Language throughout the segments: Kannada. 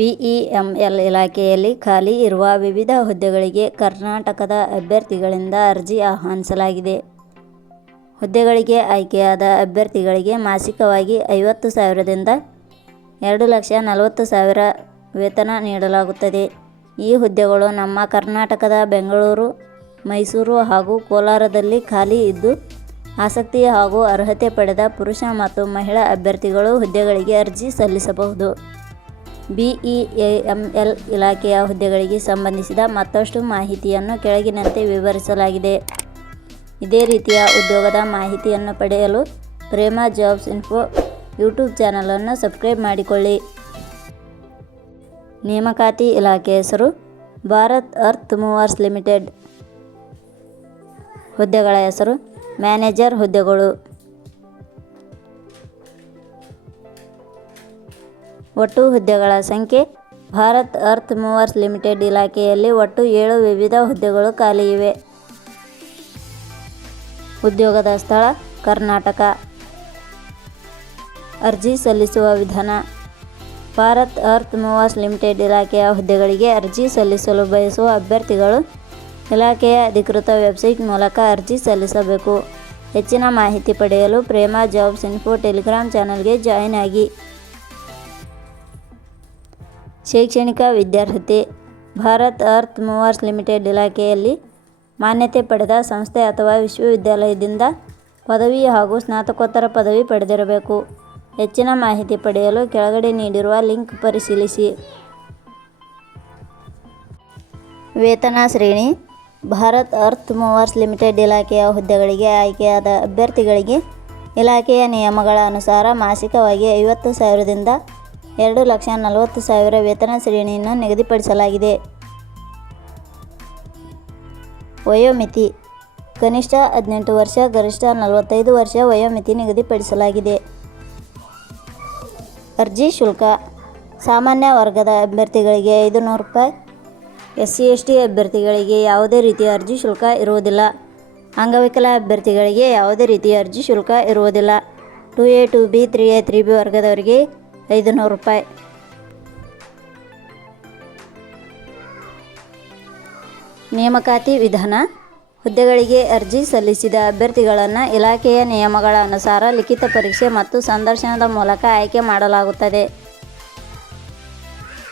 BEML ಇಲಾಖೆಯಲ್ಲಿ ಖಾಲಿ ಇರುವ ವಿವಿಧ ಹುದ್ದೆಗಳಿಗೆ ಕರ್ನಾಟಕದ ಅಭ್ಯರ್ಥಿಗಳಿಂದ ಅರ್ಜಿ ಆಹ್ವಾನಿಸಲಾಗಿದೆ. ಹುದ್ದೆಗಳಿಗೆ ಆಯ್ಕೆಯಾದ ಅಭ್ಯರ್ಥಿಗಳಿಗೆ ಮಾಸಿಕವಾಗಿ 50,000ದಿಂದ 2,40,000 ವೇತನ ನೀಡಲಾಗುತ್ತದೆ. ಈ ಹುದ್ದೆಗಳು ನಮ್ಮ ಕರ್ನಾಟಕದ ಬೆಂಗಳೂರು, ಮೈಸೂರು ಹಾಗೂ ಕೋಲಾರದಲ್ಲಿ ಖಾಲಿ ಇದ್ದು, ಆಸಕ್ತಿ ಹಾಗೂ ಅರ್ಹತೆ ಪಡೆದ ಪುರುಷ ಮತ್ತು ಮಹಿಳಾ ಅಭ್ಯರ್ಥಿಗಳು ಹುದ್ದೆಗಳಿಗೆ ಅರ್ಜಿ ಸಲ್ಲಿಸಬಹುದು. BEML ಇಲಾಖೆಯ ಹುದ್ದೆಗಳಿಗೆ ಸಂಬಂಧಿಸಿದ ಮತ್ತಷ್ಟು ಮಾಹಿತಿಯನ್ನು ಕೆಳಗಿನಂತೆ ವಿವರಿಸಲಾಗಿದೆ. ಇದೇ ರೀತಿಯ ಉದ್ಯೋಗದ ಮಾಹಿತಿಯನ್ನು ಪಡೆಯಲು ಪ್ರೇಮಾ ಜಾಬ್ಸ್ ಇನ್ಫೋ ಯೂಟ್ಯೂಬ್ ಚಾನಲನ್ನು ಸಬ್ಸ್ಕ್ರೈಬ್ ಮಾಡಿಕೊಳ್ಳಿ. ನೇಮಕಾತಿ ಇಲಾಖೆ ಹೆಸರು ಭಾರತ್ ಅರ್ತ್ ಮೂವರ್ಸ್ ಲಿಮಿಟೆಡ್. ಹುದ್ದೆಗಳ ಹೆಸರು ಮ್ಯಾನೇಜರ್ ಹುದ್ದೆಗಳು. ಒಟ್ಟು ಹುದ್ದೆಗಳ ಸಂಖ್ಯೆ ಭಾರತ್ ಅರ್ತ್ ಮೂವರ್ಸ್ ಲಿಮಿಟೆಡ್ ಇಲಾಖೆಯಲ್ಲಿ ಒಟ್ಟು 7 ವಿವಿಧ ಹುದ್ದೆಗಳು ಖಾಲಿ ಇವೆ. ಉದ್ಯೋಗದ ಸ್ಥಳ ಕರ್ನಾಟಕ. ಅರ್ಜಿ ಸಲ್ಲಿಸುವ ವಿಧಾನ. ಭಾರತ್ ಅರ್ತ್ ಮೂವರ್ಸ್ ಲಿಮಿಟೆಡ್ ಇಲಾಖೆಯ ಹುದ್ದೆಗಳಿಗೆ ಅರ್ಜಿ ಸಲ್ಲಿಸಲು ಬಯಸುವ ಅಭ್ಯರ್ಥಿಗಳು ಇಲಾಖೆಯ ಅಧಿಕೃತ ವೆಬ್ಸೈಟ್ ಮೂಲಕ ಅರ್ಜಿ ಸಲ್ಲಿಸಬೇಕು. ಹೆಚ್ಚಿನ ಮಾಹಿತಿ ಪಡೆಯಲು ಪ್ರೇಮಾ ಜಾಬ್ಸ್ ಇನ್ಫೋ ಟೆಲಿಗ್ರಾಮ್ ಚಾನಲ್ಗೆ ಜಾಯಿನ್ ಆಗಿ. ಶೈಕ್ಷಣಿಕ ವಿದ್ಯಾರ್ಹತೆ. ಭಾರತ್ ಅರ್ತ್ ಮೂವರ್ಸ್ ಲಿಮಿಟೆಡ್ ಇಲಾಖೆಯಲ್ಲಿ ಮಾನ್ಯತೆ ಪಡೆದ ಸಂಸ್ಥೆ ಅಥವಾ ವಿಶ್ವವಿದ್ಯಾಲಯದಿಂದ ಪದವಿ ಹಾಗೂ ಸ್ನಾತಕೋತ್ತರ ಪದವಿ ಪಡೆದಿರಬೇಕು. ಹೆಚ್ಚಿನ ಮಾಹಿತಿ ಪಡೆಯಲು ಕೆಳಗಡೆ ನೀಡಿರುವ ಲಿಂಕ್ ಪರಿಶೀಲಿಸಿ. ವೇತನ ಶ್ರೇಣಿ. ಭಾರತ್ ಅರ್ತ್ ಮೂವರ್ಸ್ ಲಿಮಿಟೆಡ್ ಇಲಾಖೆಯ ಹುದ್ದೆಗಳಿಗೆ ಆಯ್ಕೆಯಾದ ಅಭ್ಯರ್ಥಿಗಳಿಗೆ ಇಲಾಖೆಯ ನಿಯಮಗಳ ಅನುಸಾರ ಮಾಸಿಕವಾಗಿ 50,000ದಿಂದ 2,40,000 ವೇತನ ಶ್ರೇಣಿಯನ್ನು ನಿಗದಿಪಡಿಸಲಾಗಿದೆ. ವಯೋಮಿತಿ. ಕನಿಷ್ಠ 18 ವರ್ಷ, ಗರಿಷ್ಠ 45 ವರ್ಷ ವಯೋಮಿತಿ ನಿಗದಿಪಡಿಸಲಾಗಿದೆ. ಅರ್ಜಿ ಶುಲ್ಕ. ಸಾಮಾನ್ಯ ವರ್ಗದ ಅಭ್ಯರ್ಥಿಗಳಿಗೆ ₹500, SC/ST ಅಭ್ಯರ್ಥಿಗಳಿಗೆ ಯಾವುದೇ ರೀತಿಯ ಅರ್ಜಿ ಶುಲ್ಕ ಇರುವುದಿಲ್ಲ. ಅಂಗವಿಕಲ ಅಭ್ಯರ್ಥಿಗಳಿಗೆ ಯಾವುದೇ ರೀತಿಯ ಅರ್ಜಿ ಶುಲ್ಕ ಇರುವುದಿಲ್ಲ. 2A, 2B, 3A, 3B ವರ್ಗದವರಿಗೆ ₹500. ನೇಮಕಾತಿ ವಿಧಾನ. ಹುದ್ದೆಗಳಿಗೆ ಅರ್ಜಿ ಸಲ್ಲಿಸಿದ ಅಭ್ಯರ್ಥಿಗಳನ್ನು ಇಲಾಖೆಯ ನಿಯಮಗಳ ಅನುಸಾರ ಲಿಖಿತ ಪರೀಕ್ಷೆ ಮತ್ತು ಸಂದರ್ಶನದ ಮೂಲಕ ಆಯ್ಕೆ ಮಾಡಲಾಗುತ್ತದೆ.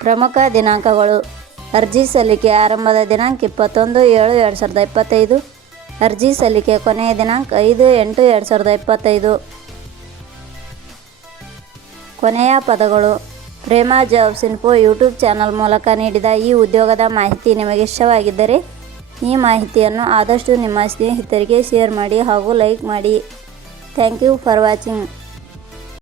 ಪ್ರಮುಖ ದಿನಾಂಕಗಳು. ಅರ್ಜಿ ಸಲ್ಲಿಕೆ ಆರಂಭದ ದಿನಾಂಕ 21/7/2025. ಅರ್ಜಿ ಸಲ್ಲಿಕೆ ಕೊನೆಯ ದಿನಾಂಕ 5/8/2025. ಕೊನೆಯ ಪದಗಳು. Prema jobs info YouTube channel ಮೂಲಕ ನೀಡಿದ ಈ ಉದ್ಯೋಗದ ಮಾಹಿತಿ ನಿಮಗೆ ಇಷ್ಟವಾಗಿದ್ದರೆ ಈ ಮಾಹಿತಿಯನ್ನು ಆದಷ್ಟು ನಿಮ್ಮ ಸ್ನೇಹಿತರಿಗೆ ಶೇರ್ ಮಾಡಿ ಹಾಗೂ ಲೈಕ್ ಮಾಡಿ. Thank you for watching.